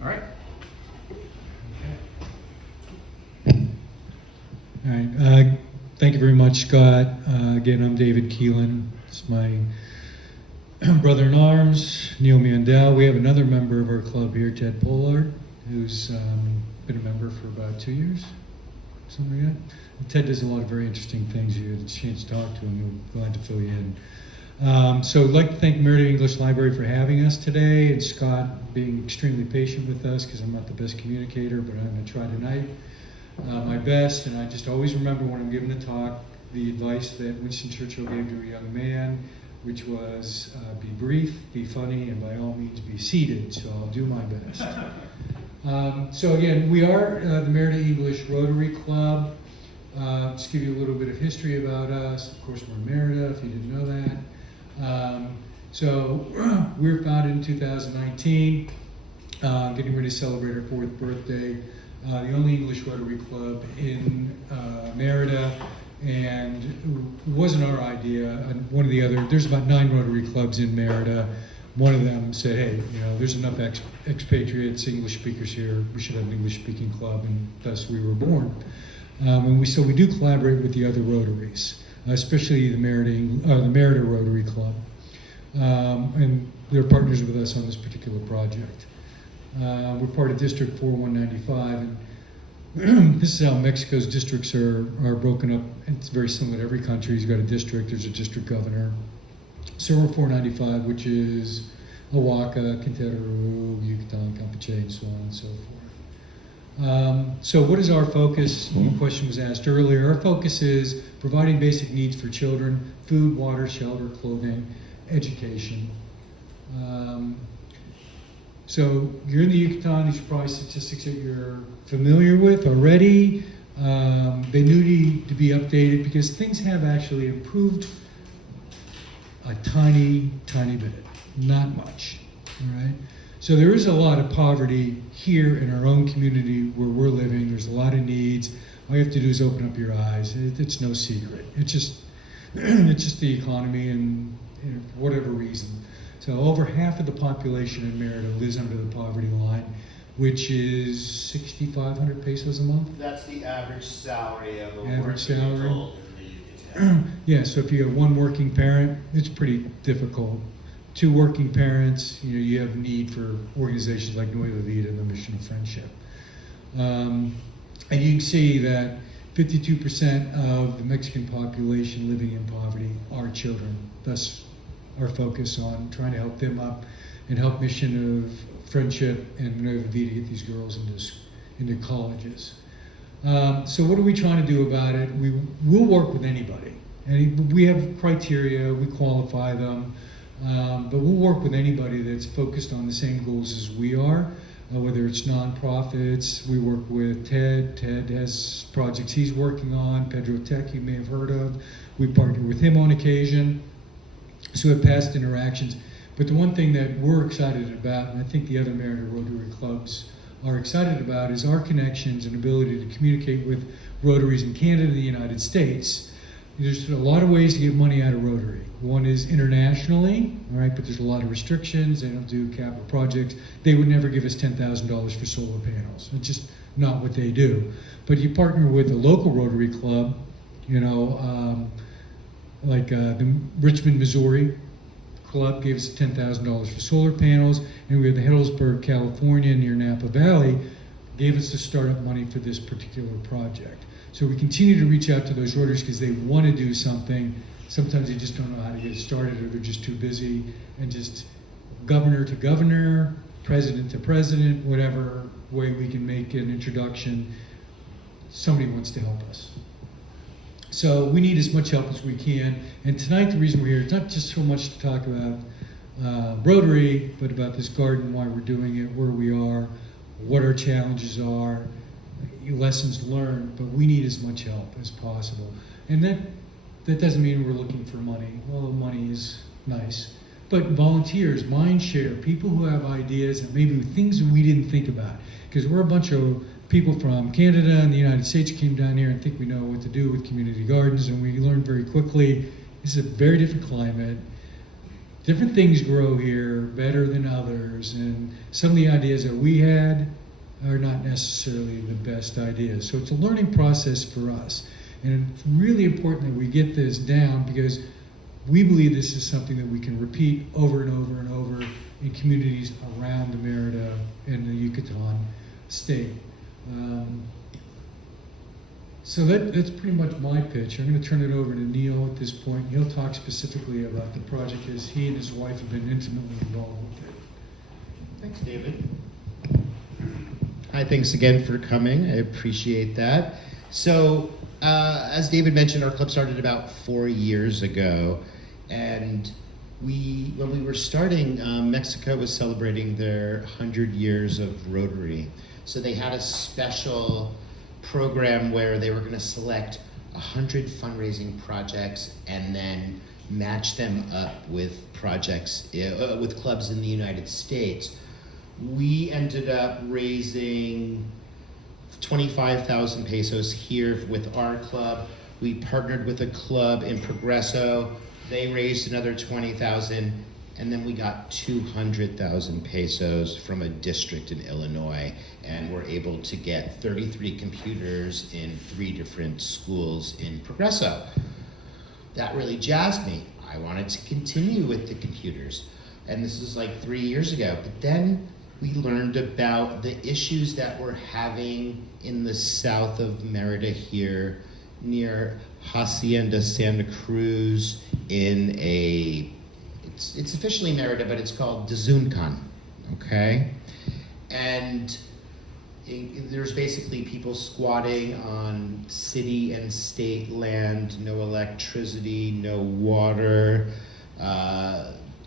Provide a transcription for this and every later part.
All right. All right. Thank you very much, Scott. Again, I'm David Keelan. It's my brother-in-arms, Neil Mandel. We have another member of our club here, Ted Pollard, who's been a member for about 2 years, something like that. And Ted does a lot of very interesting things. You had a chance to talk to him. We're glad to fill you in. So I'd like to thank Mérida English Library for having us today, and Scott being extremely patient with us, because I'm not the best communicator, but I'm going to try tonight my best. And I just always remember when I'm giving a talk, the advice that Winston Churchill gave to a young man, which was be brief, be funny, and by all means be seated. So I'll do my best. So again, we are the Mérida English Rotary Club. Just give you a little bit of history about us. Of course, we're in Mérida, if you didn't know that. So we were founded in 2019, getting ready to celebrate our 4th birthday. The only English Rotary Club in Mérida, and it wasn't our idea. One of the other, there's about 9 Rotary Clubs in Mérida. One of them said, hey, there's enough expatriates, English speakers here, we should have an English speaking club, and thus we were born. And so we do collaborate with the other Rotaries, especially the Mérida Rotary Club. And they're partners with us on this particular project. We're part of District 4195, and this is how Mexico's districts are broken up. It's very similar to every country. You've got a district, there's a district governor. So we're 495, which is Oaxaca, Quintana Roo, Yucatan, Campeche, and so on and so forth. So what is our focus? One question was asked earlier. Our focus is providing basic needs for children: food, water, shelter, clothing, education. So you're in the Yucatan. These are probably statistics that you're familiar with already. They need to be updated because things have actually improved a tiny, tiny bit, not much. All right. So there is a lot of poverty here in our own community where we're living. There's a lot of needs. All you have to do is open up your eyes. It's no secret. It's just the economy, and for whatever reason. So over half of the population in Mérida lives under the poverty line, which is 6,500 pesos a month. That's the average salary of a Average working salary. adult in the Yucatan. Yeah, so if you have one working parent, it's pretty difficult. 2 working parents, you have need for organizations like Nueva Vida and the Mission of Friendship. And you can see that 52% of the Mexican population living in poverty are children. Thus, our focus on trying to help them up and help Mission of Friendship and Nueva Vida get these girls into colleges. So what are we trying to do about it? We'll work with anybody. And we have criteria, we qualify them, but we'll work with anybody that's focused on the same goals as we are, whether it's nonprofits. We work with Ted. Ted has projects he's working on. Pedro Tech, you may have heard of. We partner with him on occasion. So we have past interactions. But the one thing that we're excited about, and I think the other Mérida Rotary Clubs are excited about, is our connections and ability to communicate with Rotaries in Canada and the United States. There's a lot of ways to get money out of Rotary. One is internationally, all right, but there's a lot of restrictions. They don't do capital projects. They would never give us $10,000 for solar panels. It's just not what they do. But you partner with a local Rotary Club, like the Richmond, Missouri Club gave us $10,000 for solar panels, and we have the Healdsburg, California, near Napa Valley, gave us the startup money for this particular project. So we continue to reach out to those Rotaries because they want to do something. Sometimes they just don't know how to get started, or they're just too busy, and just governor to governor, president to president, whatever way we can make an introduction, somebody wants to help us. So we need as much help as we can. And tonight the reason we're here is not just so much to talk about Rotary, but about this garden, why we're doing it, where we are, what our challenges are, lessons learned, but we need as much help as possible. And that doesn't mean we're looking for money. Well, money is nice. But volunteers, mind share, people who have ideas and maybe things that we didn't think about. Because we're a bunch of people from Canada and the United States came down here and think we know what to do with community gardens, and we learned very quickly this is a very different climate. different things grow here better than others, and some of the ideas that we had are not necessarily the best ideas. So it's a learning process for us. And it's really important that we get this down, because we believe this is something that we can repeat over and over and over in communities around the Mérida and the Yucatan state. So that's pretty much my pitch. I'm going to turn it over to Neil at this point. He'll talk specifically about the project, as he and his wife have been intimately involved with it. Thanks, David. Hi, thanks again for coming. I appreciate that. So, as David mentioned, our club started about 4 years ago, and when we were starting, Mexico was celebrating their 100 years of Rotary. So they had a special program where they were going to select 100 fundraising projects and then match them up with projects, with clubs in the United States. We ended up raising 25,000 pesos here with our club. We partnered with a club in Progreso. They raised another 20,000, and then we got 200,000 pesos from a district in Illinois, and were able to get 33 computers in 3 different schools in Progreso. That really jazzed me. I wanted to continue with the computers, and this is like 3 years ago. But then we learned about the issues that we're having in the south of Mérida here, near Hacienda Santa Cruz, it's officially Mérida, but it's called Dazuncan, okay? And there's basically people squatting on city and state land, no electricity, no water,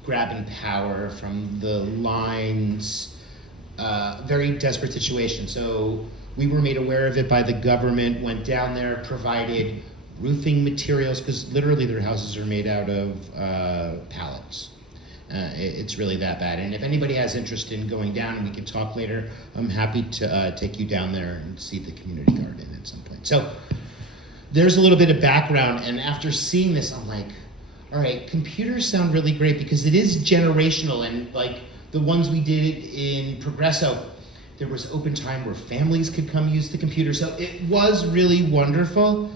grabbing power from the lines, very desperate situation. So we were made aware of it by the government, went down there, provided roofing materials, because literally their houses are made out of pallets. It's really that bad. And if anybody has interest in going down, and we can talk later, I'm happy to take you down there and see the community garden at some point. So there's a little bit of background, and after seeing this, I'm like, all right, computers sound really great, because it is generational, and like the ones we did in Progreso, there was open time where families could come use the computer. So it was really wonderful,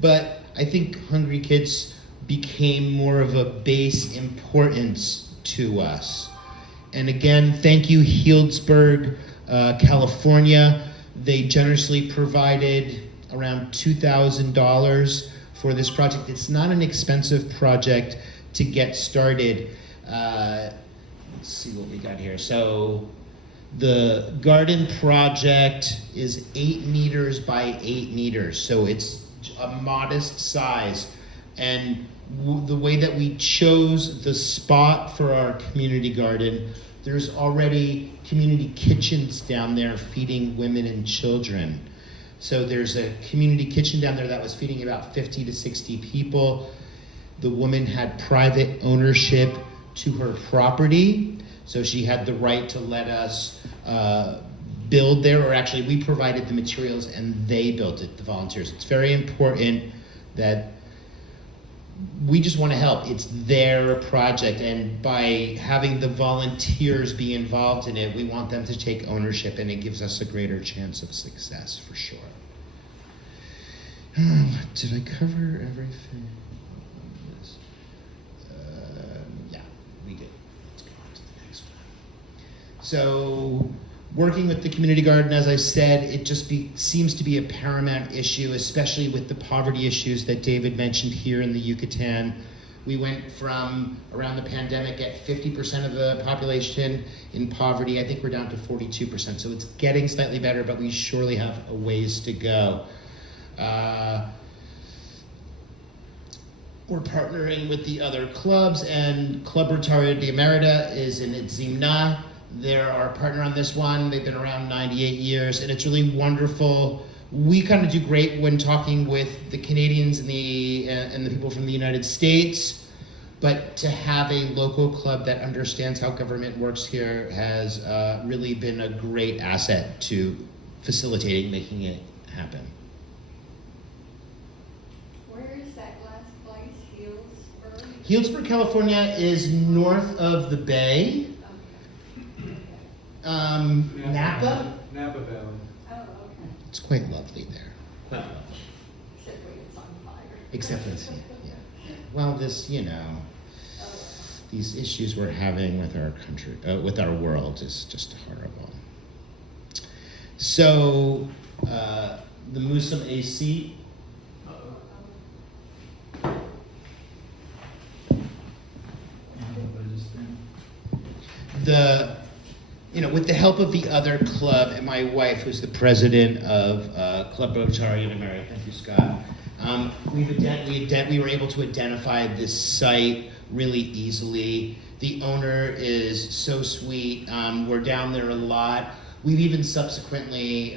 but I think Hungry Kids became more of a base importance to us. And again, thank you, Healdsburg, California. They generously provided around $2,000 for this project. It's not an expensive project to get started. Let's see what we got here. So the garden project is 8 meters by 8 meters. So it's a modest size. And the way that we chose the spot for our community garden, there's already community kitchens down there feeding women and children. So there's a community kitchen down there that was feeding about 50 to 60 people. The woman had private ownership to her property, so she had the right to let us build there, or actually we provided the materials and they built it, the volunteers. It's very important that we just want to help. It's their project, and by having the volunteers be involved in it, we want them to take ownership, and it gives us a greater chance of success for sure. Did I cover everything on this? Yeah, we did. Let's go on to the next one. So, working with the community garden, as I said, it just seems to be a paramount issue, especially with the poverty issues that David mentioned here in the Yucatan. We went from around the pandemic at 50% of the population in poverty. I think we're down to 42%. So it's getting slightly better, but we surely have a ways to go. We're partnering with the other clubs, and Club Rotary de Mérida is in Itzimna. They're our partner on this one. They've been around 98 years, and it's really wonderful. We kind of do great when talking with the Canadians and the people from the United States, but to have a local club that understands how government works here has really been a great asset to facilitating making it happen. Where is that last place, Healdsburg, California is north of the bay. Napa? Napa Valley. Oh, okay. It's quite lovely there. Quite lovely. Except when it's on fire. Except for this, yeah. Well, this, you know, Oh, these issues we're having with our country, with our world is just horrible. So, the Musum AC, with the help of the other club and my wife, who's the president of Club Rotary in America, thank you, Scott. We were able to identify this site really easily. The owner is so sweet. We're down there a lot. We've even subsequently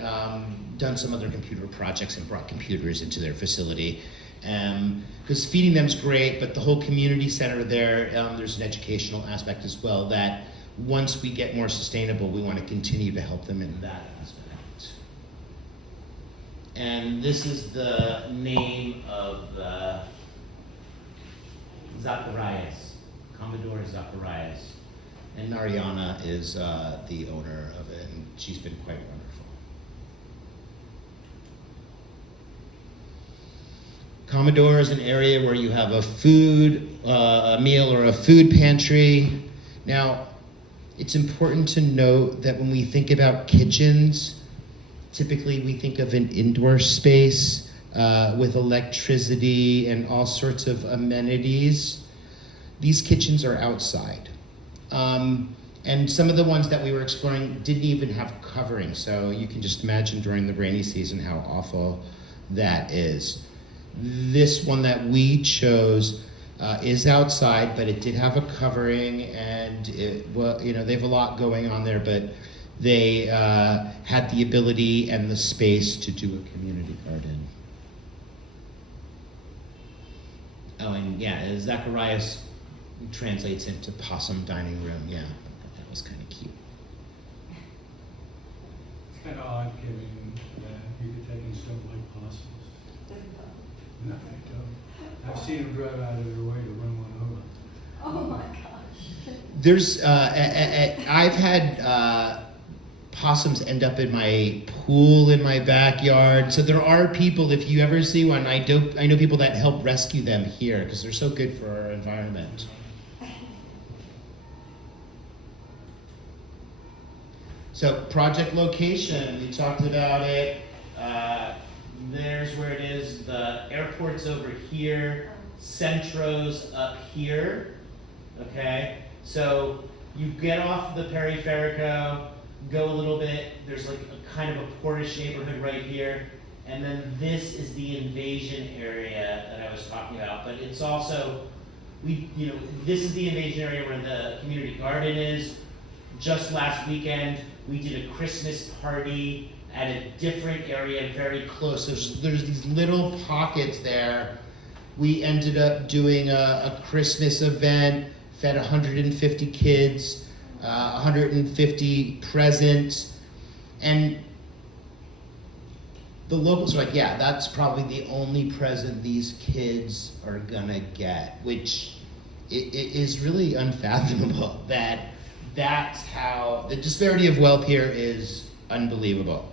done some other computer projects and brought computers into their facility. Because feeding them's great, but the whole community center there, there's an educational aspect as well that once we get more sustainable, we want to continue to help them in that aspect. And this is the name of the Zacharias, Commodore Zacharias. And Mariana is the owner of it, and she's been quite wonderful. Commodore is an area where you have a meal or a food pantry. Now, it's important to note that when we think about kitchens, typically we think of an indoor space with electricity and all sorts of amenities. These kitchens are outside. And some of the ones that we were exploring didn't even have covering, so you can just imagine during the rainy season how awful that is. This one that we chose is outside, but it did have a covering, and they have a lot going on there, but they had the ability and the space to do a community garden. Oh, and yeah, Zacharias translates into possum dining room. Yeah, I thought that was kind of cute. It's kind of odd, Kevin, that you could take and stuff like possums. No, they don't. I've seen them drive out of their way to run one over. oh my gosh. There's, I've had possums end up in my pool in my backyard. So there are people, if you ever see one, I know people that help rescue them here because they're so good for our environment. So project location, we talked about it. There's where it is. The airport's over here. Centro's up here. Okay, so you get off the Periferico, go a little bit. There's like a kind of a Portish neighborhood right here, and then this is the invasion area that I was talking about. But it's also this is the invasion area where the community garden is. Just last weekend, we did a Christmas party at a different area very close. There's these little pockets there. We ended up doing a Christmas event, fed 150 kids, 150 presents, and the locals were like, yeah, that's probably the only present these kids are gonna get, which it is really unfathomable that's how, the disparity of wealth here is unbelievable.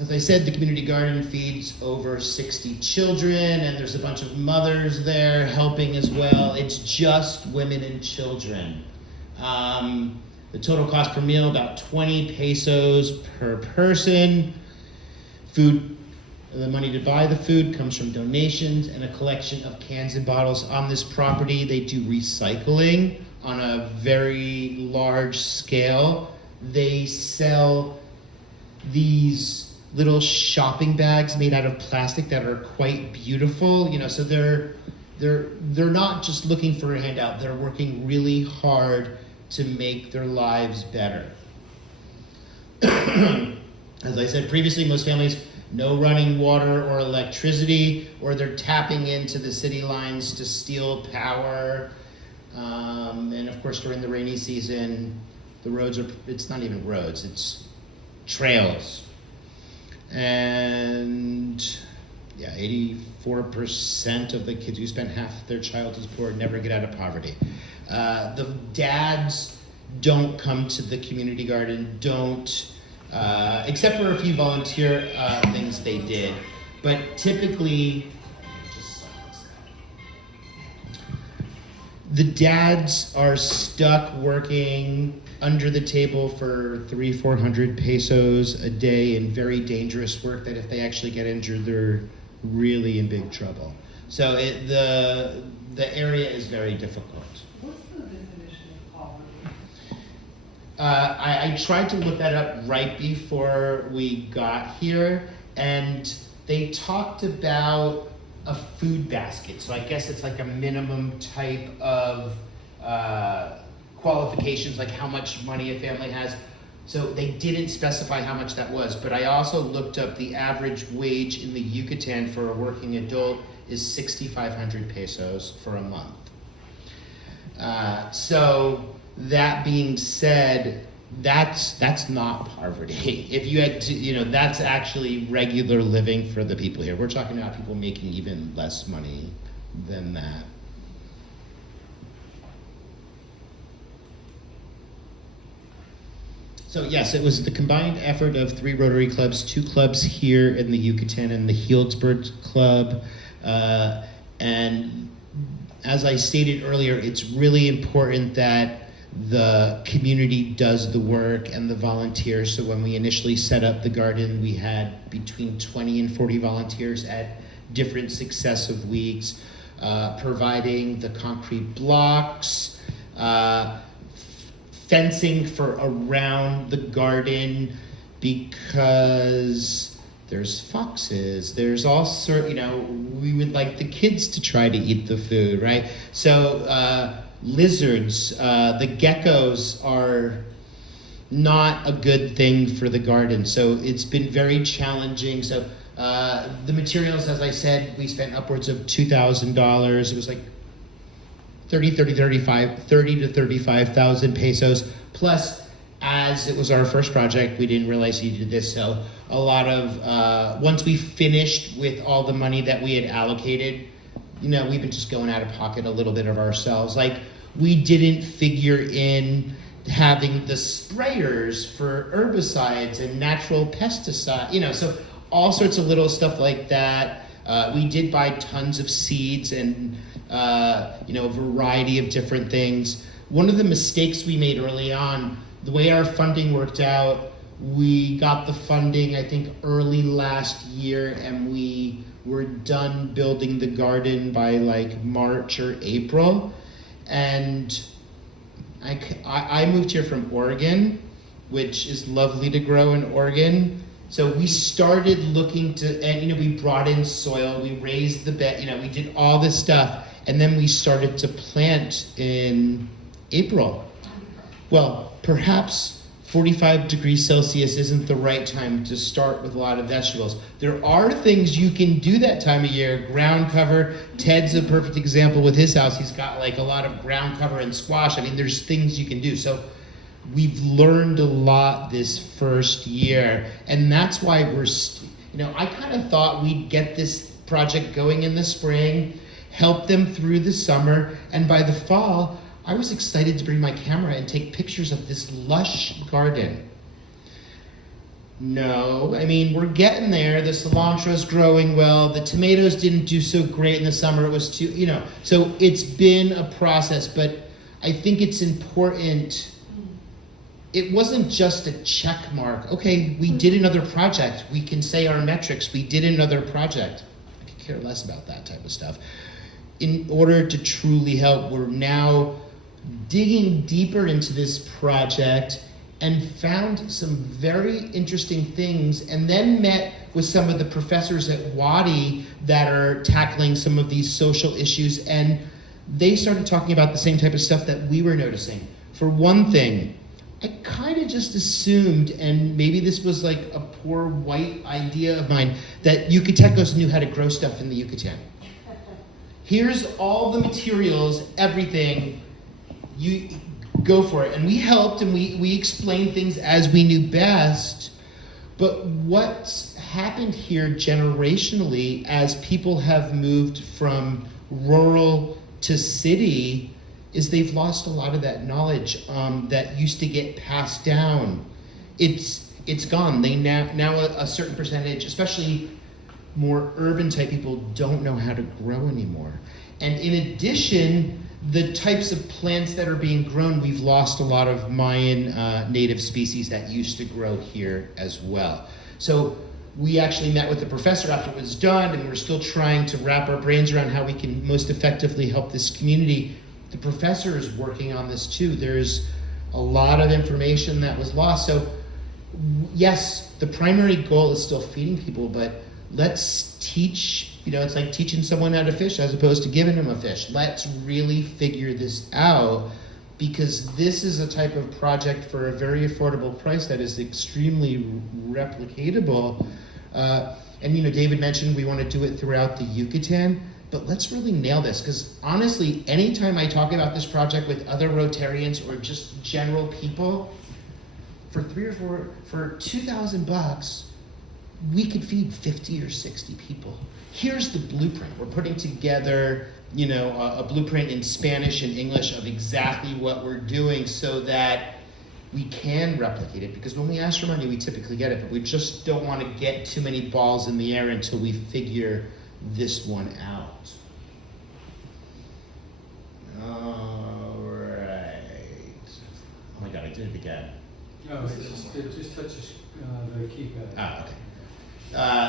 As I said, the community garden feeds over 60 children, and there's a bunch of mothers there helping as well. It's just women and children. The total cost per meal, about 20 pesos per person. Food, the money to buy the food comes from donations and a collection of cans and bottles. On this property, they do recycling on a very large scale. They sell these little shopping bags made out of plastic that are quite beautiful, so they're not just looking for a handout, they're working really hard to make their lives better. As I said previously, most families no running water or electricity, or they're tapping into the city lines to steal power. And of course, during the rainy season, the roads it's not even roads, it's trails. And yeah, 84% of the kids who spend half their childhood poor never get out of poverty. The dads don't come to the community garden, don't, except for a few volunteer things they did. But typically, the dads are stuck working under the table for 300-400 pesos a day in very dangerous work that if they actually get injured, they're really in big trouble. So the area is very difficult. What's the definition of poverty? I tried to look that up right before we got here, and they talked about a food basket. So I guess it's like a minimum type of qualifications, like how much money a family has. So they didn't specify how much that was, but I also looked up the average wage in the Yucatan for a working adult is 6,500 pesos for a month. So that being said, that's not poverty. If you had to, that's actually regular living for the people here. We're talking about people making even less money than that. So yes, it was the combined effort of 3 Rotary Clubs, 2 clubs here in the Yucatan and the Healdsburg Club. And as I stated earlier, it's really important that the community does the work and the volunteers. So when we initially set up the garden, we had between 20 and 40 volunteers at different successive weeks, providing the concrete blocks, fencing for around the garden because there's foxes, there's all sort, we would like the kids to try to eat the food, right? So lizards, the geckos are not a good thing for the garden. So it's been very challenging. So the materials, as I said, we spent upwards of $2,000. It was like 30 to 35,000 pesos. Plus, as it was our first project, we didn't realize you did this. So a lot of, once we finished with all the money that we had allocated, we've been just going out of pocket a little bit of ourselves. Like, we didn't figure in having the sprayers for herbicides and natural pesticides, so all sorts of little stuff like that. We did buy tons of seeds and a variety of different things. One of the mistakes we made early on, the way our funding worked out, we got the funding, I think, early last year, and we were done building the garden by like March or April. And I moved here from Oregon, which is lovely to grow in Oregon. So we started looking to, and we brought in soil, we raised the bed, we did all this stuff, and then we started to plant in April. Well, perhaps 45 degrees Celsius isn't the right time to start with a lot of vegetables. There are things you can do that time of year. Ground cover. Ted's a perfect example with his house. He's got like a lot of ground cover and squash. I mean, there's things you can do. So we've learned a lot this first year, and that's why I kind of thought we'd get this project going in the spring, help them through the summer, and by the fall, I was excited to bring my camera and take pictures of this lush garden. No, I mean, we're getting there. The cilantro's growing well. The tomatoes didn't do so great in the summer. It was too, so it's been a process, but I think it's important. It wasn't just a check mark. Okay, we did another project. We can say our metrics. We did another project. I could care less about that type of stuff. In order to truly help, we're now digging deeper into this project and found some very interesting things, and then met with some of the professors at Wadi that are tackling some of these social issues, and they started talking about the same type of stuff that we were noticing. For one thing, I kind of just assumed, and maybe this was like a poor white idea of mine, that Yucatecos knew how to grow stuff in the Yucatan. Here's all the materials, everything, you go for it. And we helped, and we explained things as we knew best, but what's happened here generationally as people have moved from rural to city is they've lost a lot of that knowledge that used to get passed down. It's gone. They now a certain percentage, especially more urban type people, don't know how to grow anymore. And in addition, the types of plants that are being grown, we've lost a lot of Mayan native species that used to grow here as well. So we actually met with the professor after it was done, and we're still trying to wrap our brains around how we can most effectively help this community. The professor is working on this too. There's a lot of information that was lost. So yes, the primary goal is still feeding people, but let's teach, it's like teaching someone how to fish as opposed to giving them a fish. Let's really figure this out, because this is a type of project for a very affordable price that is extremely replicatable. And David mentioned we want to do it throughout the Yucatan, but let's really nail this, because honestly, anytime I talk about this project with other Rotarians or just general people, for $2,000, we could feed 50 or 60 people. Here's the blueprint. We're putting together, a blueprint in Spanish and English of exactly what we're doing so that we can replicate it. Because when we ask for money, we typically get it, but we just don't want to get too many balls in the air until we figure this one out. All right. Oh my God, I did it again. No, it just touches the keypad. Ah, okay.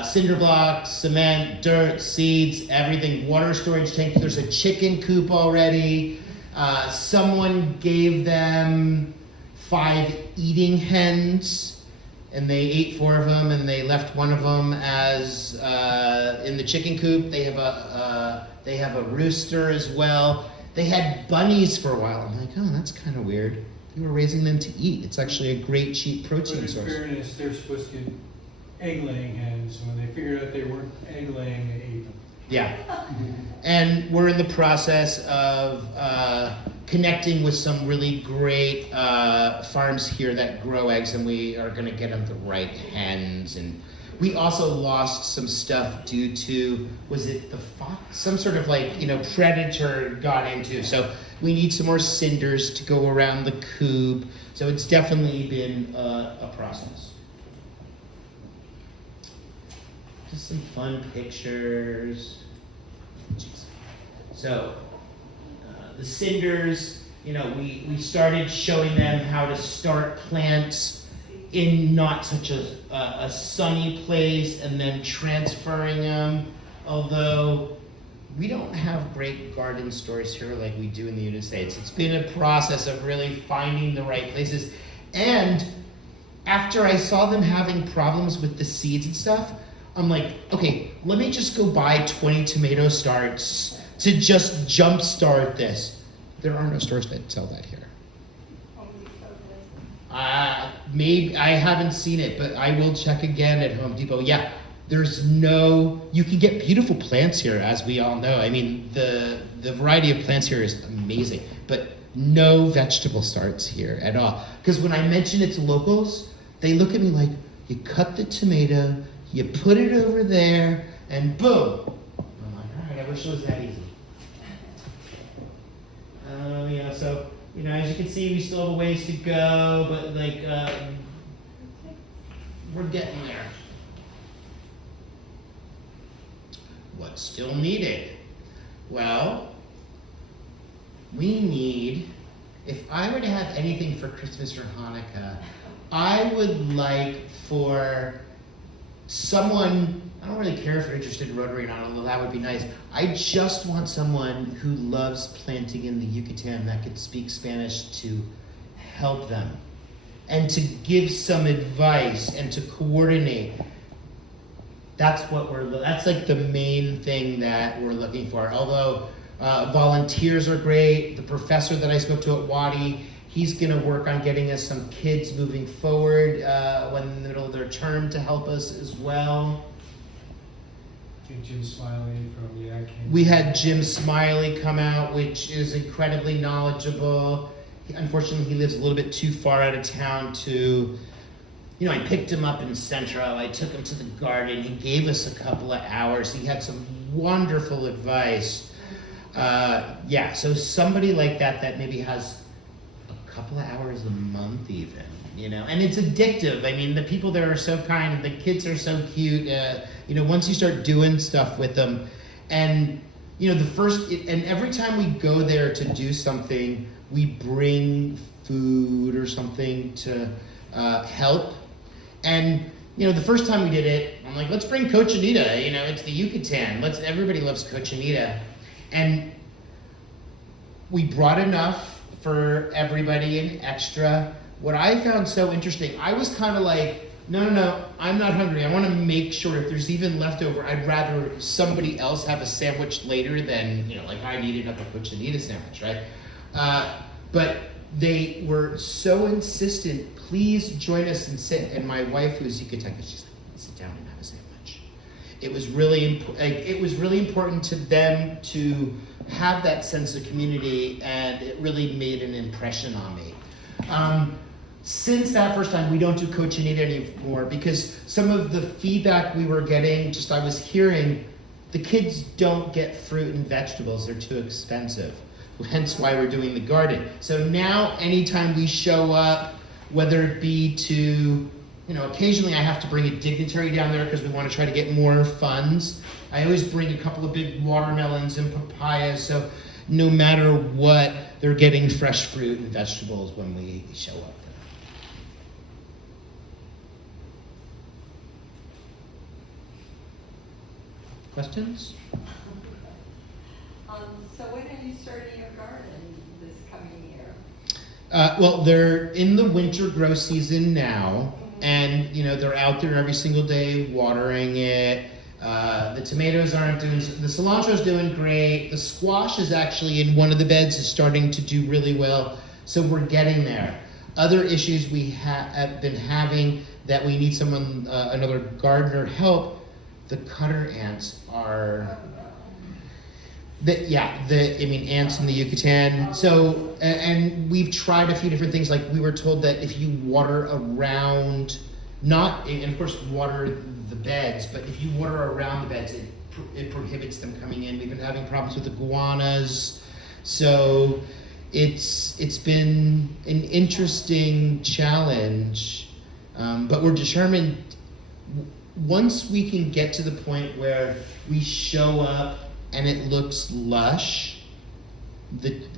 Cinder blocks, cement, dirt, seeds, everything, water storage tank. There's a chicken coop already. Someone gave them 5 eating hens, and they ate 4 of them, and they left one of them as in the chicken coop. They have a rooster as well. They had bunnies for a while. I'm like, oh, that's kind of weird. They were raising them to eat. It's actually a great cheap protein source. But in fairness, they're supposed to get egg-laying hens. When they figured out they weren't egg-laying, they ate them. Yeah. And we're in the process of connecting with some really great farms here that grow eggs, and we are going to get them the right hens. And we also lost some stuff due to, was it the fox? Some sort of predator got into. So we need some more cinders to go around the coop. So it's definitely been a process. Just some fun pictures. So the cinders, we started showing them how to start plants in not such a sunny place and then transferring them. Although we don't have great garden stores here like we do in the United States. It's been a process of really finding the right places. And after I saw them having problems with the seeds and stuff, I'm like, okay, let me just go buy 20 tomato starts to just jumpstart this. There are no stores that sell that here. Maybe I haven't seen it, but I will check again at Home Depot. Yeah, you can get beautiful plants here, as we all know. I mean, the variety of plants here is amazing, but no vegetable starts here at all. Because when I mention it to locals, they look at me like, you cut the tomato, you put it over there, and boom. I'm like, all right, I wish it was that easy. So, as you can see, we still have a ways to go, but we're getting there. What's still needed? Well, we need, if I were to have anything for Christmas or Hanukkah, I would like for someone, I don't really care if they're interested in Rotary or not, although that would be nice. I just want someone who loves planting in the Yucatan that could speak Spanish to help them and to give some advice and to coordinate. That's like the main thing that we're looking for. Although volunteers are great. The professor that I spoke to at Wadi, he's going to work on getting us some kids moving forward when in the middle of their term to help us as well. Jim Smiley from Yak. We had Jim Smiley come out, which is incredibly knowledgeable. Unfortunately, he lives a little bit too far out of town to I picked him up in Central, I took him to the garden, he gave us a couple of hours, he had some wonderful advice. Yeah, so somebody like that maybe has a couple of hours a month even, and it's addictive. I mean, the people there are so kind, the kids are so cute, once you start doing stuff with them, and and every time we go there to do something, we bring food or something to help. And the first time we did it, I'm like, let's bring cochinita. It's the Yucatan. Everybody loves cochinita, and we brought enough for everybody and extra. What I found so interesting, I was kind of like, no, I'm not hungry. I want to make sure if there's even leftover, I'd rather somebody else have a sandwich later than, like I needed up a cochinita sandwich, right? But they were so insistent, please join us and sit. And my wife, who's Yucatecan, she's like, sit down and have a sandwich. It was really important to them to have that sense of community, and it really made an impression on me. Since that first time, we don't do cochinita anymore because some of the feedback we were getting, I was hearing, the kids don't get fruit and vegetables, they're too expensive. Hence why we're doing the garden. So now anytime we show up, whether it be to, occasionally I have to bring a dignitary down there because we want to try to get more funds. I always bring a couple of big watermelons and papayas, so no matter what, they're getting fresh fruit and vegetables when we show up. Questions? So when are you starting your garden this coming year? Well, they're in the winter grow season now, and they're out there every single day watering it. The tomatoes aren't doing, the cilantro's doing great. The squash is actually in one of the beds is starting to do really well, so we're getting there. Other issues we have been having that we need someone, another gardener help. The cutter ants are, ants in the Yucatan. So, and we've tried a few different things. Like we were told that if you water around, and of course water the beds, but if you water around the beds, it prohibits them coming in. We've been having problems with iguanas. So it's been an interesting challenge, but we're determined. Once we can get to the point where we show up and it looks lush,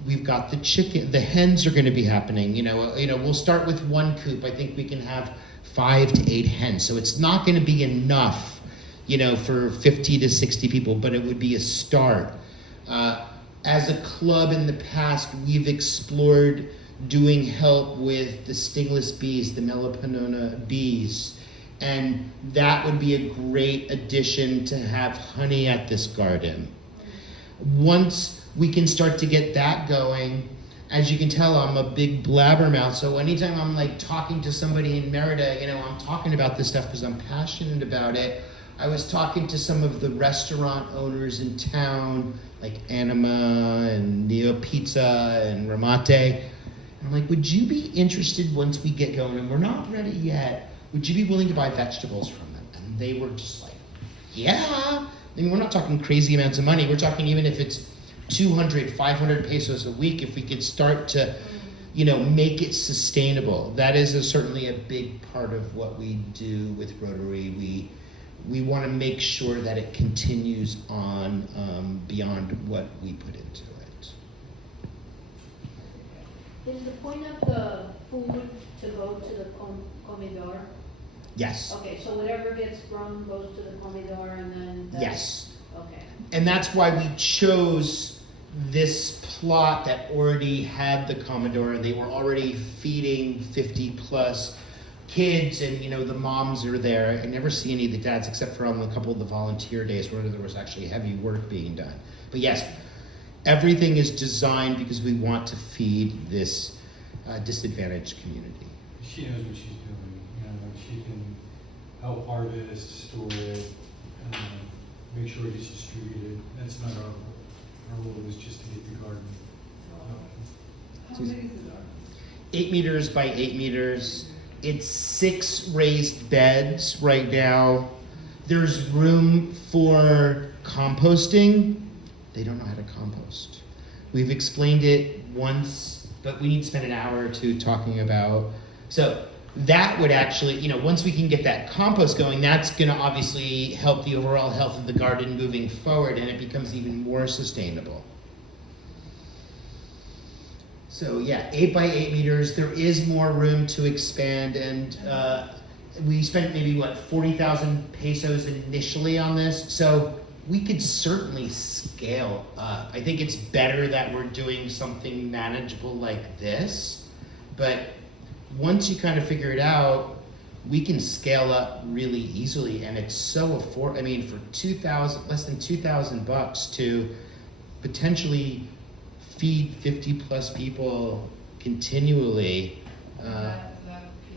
we've got the hens are going to be happening. We'll start with one coop. I think we can have 5 to 8 hens. So it's not going to be enough, for 50 to 60 people, but it would be a start. As a club in the past, we've explored doing help with the stingless bees, the Melipona bees. And that would be a great addition to have honey at this garden. Once we can start to get that going, as you can tell, I'm a big blabbermouth. So anytime I'm like talking to somebody in Mérida, I'm talking about this stuff because I'm passionate about it. I was talking to some of the restaurant owners in town, like Anima and Neo Pizza and Ramate. And I'm like, would you be interested once we get going? And we're not ready yet. Would you be willing to buy vegetables from them? And they were just like, yeah. I mean, we're not talking crazy amounts of money. We're talking even if it's 200, 500 pesos a week, if we could start to, make it sustainable. That is certainly a big part of what we do with Rotary. We want to make sure that it continues on beyond what we put into it. Is the point of the food to go to the comedor? Yes. Okay, so whatever gets grown goes to the comedor and then Yes. Okay. And that's why we chose this plot that already had the Commodore. They were already feeding 50 plus kids, and the moms are there. I never see any of the dads except for on a couple of the volunteer days where there was actually heavy work being done. But yes, everything is designed because we want to feed this disadvantaged community. She knows what she's doing. She can help harvest, store it, make sure it gets distributed. That's not our role. Our role is just to get the garden. How big is the garden? 8 meters by 8 meters. It's 6 raised beds right now. There's room for composting. They don't know how to compost. We've explained it once, but we need to spend an hour or two talking about. So that would actually, once we can get that compost going, that's going to obviously help the overall health of the garden moving forward, and it becomes even more sustainable. So yeah, 8 by 8 meters. There is more room to expand, and we spent maybe 40,000 pesos initially on this. So we could certainly scale up. I think it's better that we're doing something manageable like this, but once you kind of figure it out, we can scale up really easily, and it's so affordable. I mean, for less than $2,000 to potentially feed 50 plus people continually. That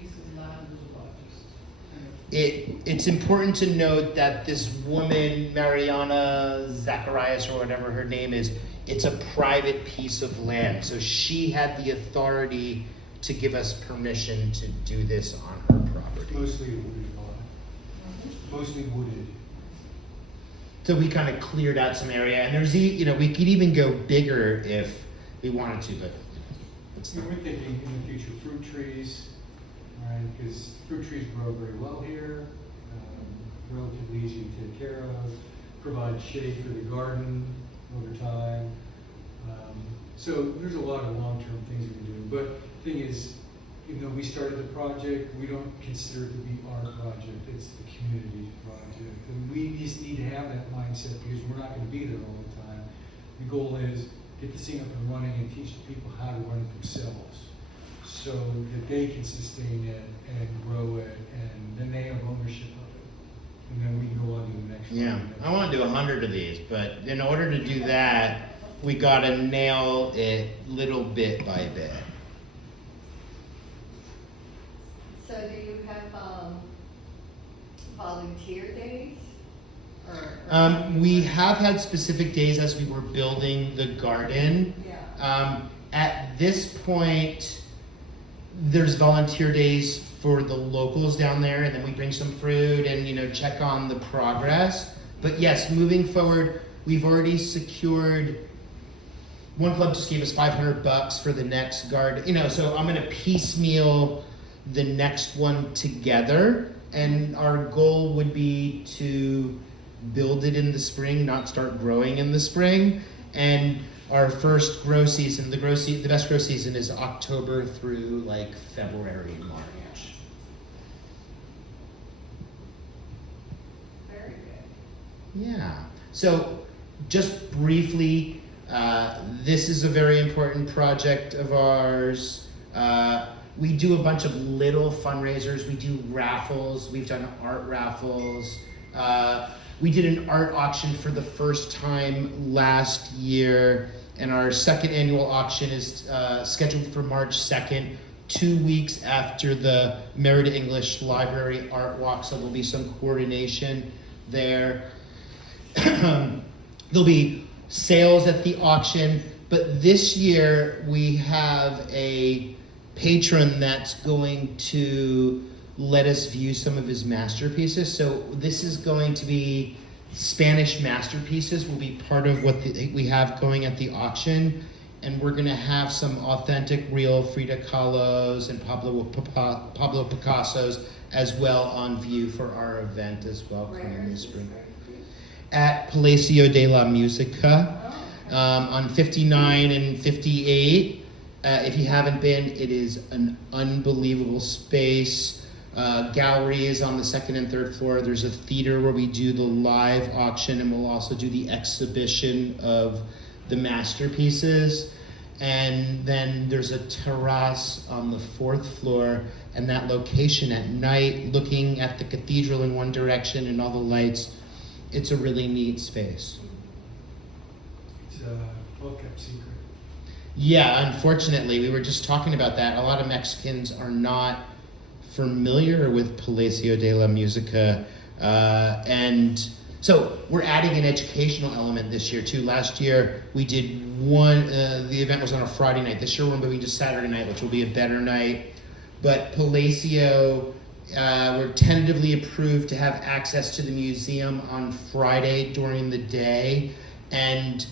piece of land is about just. It's important to note that this woman, Mariana Zacharias, or whatever her name is, it's a private piece of land. So she had the authority to give us permission to do this on her property. Mostly wooded lot. Mostly wooded. So we kind of cleared out some area, and there's we could even go bigger if we wanted to, but it's We not. were thinking in the future fruit trees, right? Because fruit trees grow very well here, relatively easy to take care of, provide shade for the garden over time. So there's a lot of long-term things we can do. But the thing is, even though we started the project, we don't consider it to be our project. It's the community's project. And we just need to have that mindset because we're not going to be there all the time. The goal is get this thing up and running and teach the people how to run it themselves so that they can sustain it and grow it, and then they have ownership of it. And then we can go on to the next Yeah, one. I want to do 100 of these, but in order to do that, we got to nail it little bit by bit. So do you have, volunteer days? We have had specific days as we were building the garden. Yeah. At this point, there's volunteer days for the locals down there, and then we bring some fruit and check on the progress. But yes, moving forward, we've already secured. One club just gave us $500 for the next garden. So I'm gonna piecemeal the next one together, and our goal would be to build it in the spring, not start growing in the spring. And our first grow season, the best grow season is October through February, March. Very good. Yeah. So just briefly, this is a very important project of ours. We do a bunch of little fundraisers. We do raffles. We've done art raffles. We did an art auction for the first time last year, and our second annual auction is scheduled for March 2nd, 2 weeks after the Mérida English Library Art Walk, so there'll be some coordination there. There'll be sales at the auction, but this year we have a patron that's going to let us view some of his masterpieces. So this is going to be Spanish masterpieces will be part of what we have going at the auction, and we're going to have some authentic, real Frida Kahlos and Pablo Picassos as well on view for our event as well coming in the spring. At Palacio de la Musica on 59 and 58. If you haven't been, it is an unbelievable space. Gallery is on the second and third floor. There's a theater where we do the live auction, and we'll also do the exhibition of the masterpieces. And then there's a terrace on the fourth floor, and that location at night, looking at the cathedral in one direction and all the lights, it's a really neat space. It's a well-kept secret. Yeah, unfortunately, we were just talking about that. A lot of Mexicans are not familiar with Palacio de la Musica, and so we're adding an educational element this year too. Last year we did the event was on a Friday night. This year we're moving to Saturday night, which will be a better night. but Palacio, we're tentatively approved to have access to the museum on Friday during the day, and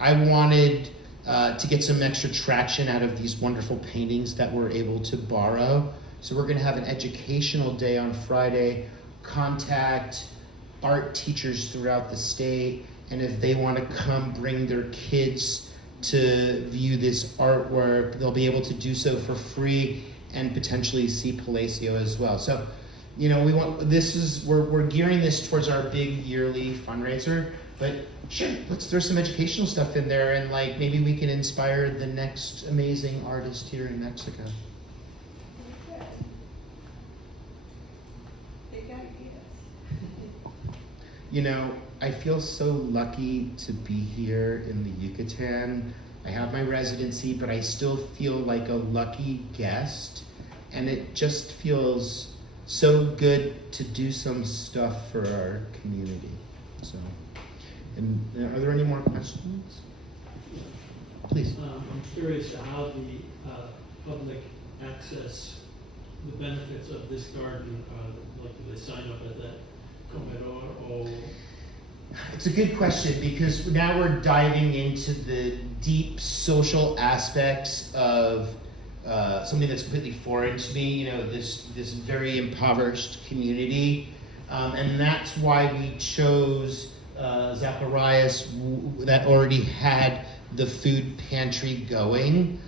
I wanted to get some extra traction out of these wonderful paintings that we're able to borrow. So we're gonna have an educational day on Friday, contact art teachers throughout the state, and if they wanna come bring their kids to view this artwork, they'll be able to do so for free and potentially see Palacio as well. So, you know, we're gearing this towards our big yearly fundraiser, but sure, let's throw some educational stuff in there, and like maybe we can inspire the next amazing artist here in Mexico. Okay. Big ideas. You know, I feel so lucky to be here in the Yucatan. I have my residency, but I still feel like a lucky guest, and it just feels so good to do some stuff for our community. So, and are there any more questions? Please. I'm curious how the public access the benefits of this garden. Like, do they sign up at that comedor or? It's a good question, because now we're diving into the deep social aspects of something that's completely foreign to me. You know, this very impoverished community, and that's why we chose Zacharias, that already had the food pantry going.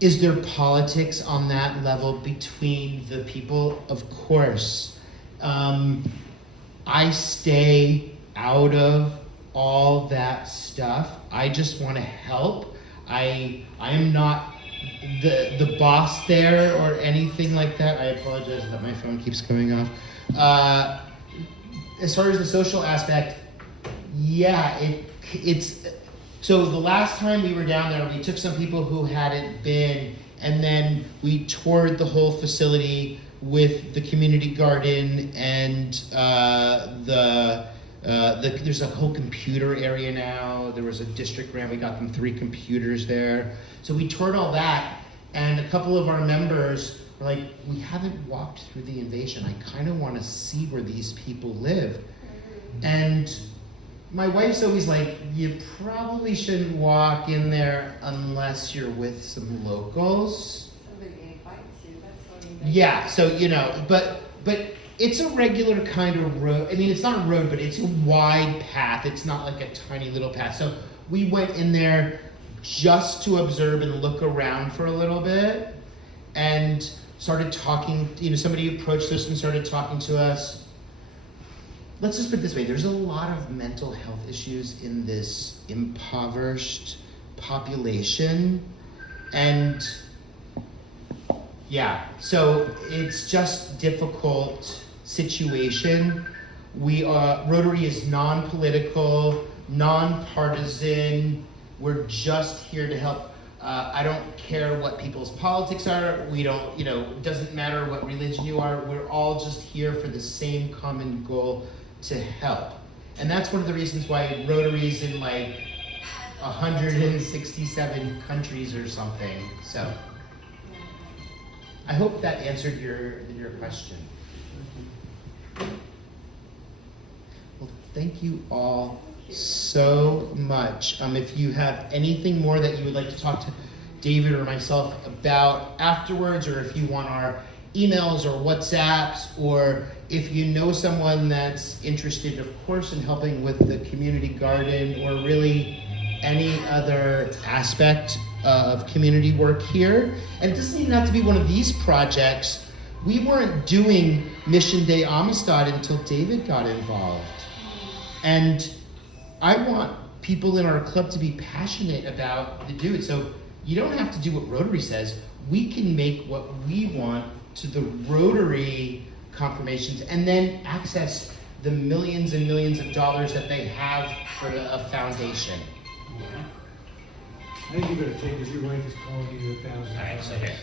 Is there politics on that level between the people? Of course. I stay out of all that stuff. I just want to help. I am not the boss there or anything like that. I apologize that my phone keeps coming off. As far as the social aspect, yeah, it's so the last time we were down there, we took some people who hadn't been, and then we toured the whole facility with the community garden and there's a whole computer area now. There was a district grant, we got them 3 computers there. So we toured all that, and a couple of our members were like, we haven't walked through the invasion. I kind of want to see where these people live. And my wife's always like, you probably shouldn't walk in there unless you're with some locals. Somebody invites you, that's what Yeah, so you know, but it's a regular kind of road. I mean, it's not a road, but it's a wide path. It's not like a tiny little path. So we went in there just to observe and look around for a little bit, and started talking. You know, somebody approached us and started talking to us. Let's just put it this way: there's a lot of mental health issues in this impoverished population, and yeah, so it's just difficult situation. Rotary is non-political, non-partisan. We're just here to help. I don't care what people's politics are. We don't, you know, it doesn't matter what religion you are. We're all just here for the same common goal, to help. And that's one of the reasons why Rotary's in like 167 countries or something. So I hope that answered your question. Well, thank you all so much. If you have anything more that you would like to talk to David or myself about afterwards, or if you want our emails or WhatsApps, or if you know someone that's interested, of course, in helping with the community garden or really any other aspect of community work here. And it doesn't even have to be one of these projects. We weren't doing Mission Day Amistad until David got involved. And I want people in our club to be passionate about the do it. So you don't have to do what Rotary says. We can make what we want to the Rotary confirmations, and then access the millions and millions of dollars that they have for a foundation. I think you better take, because your wife is calling you 1,000 times. All right, so here.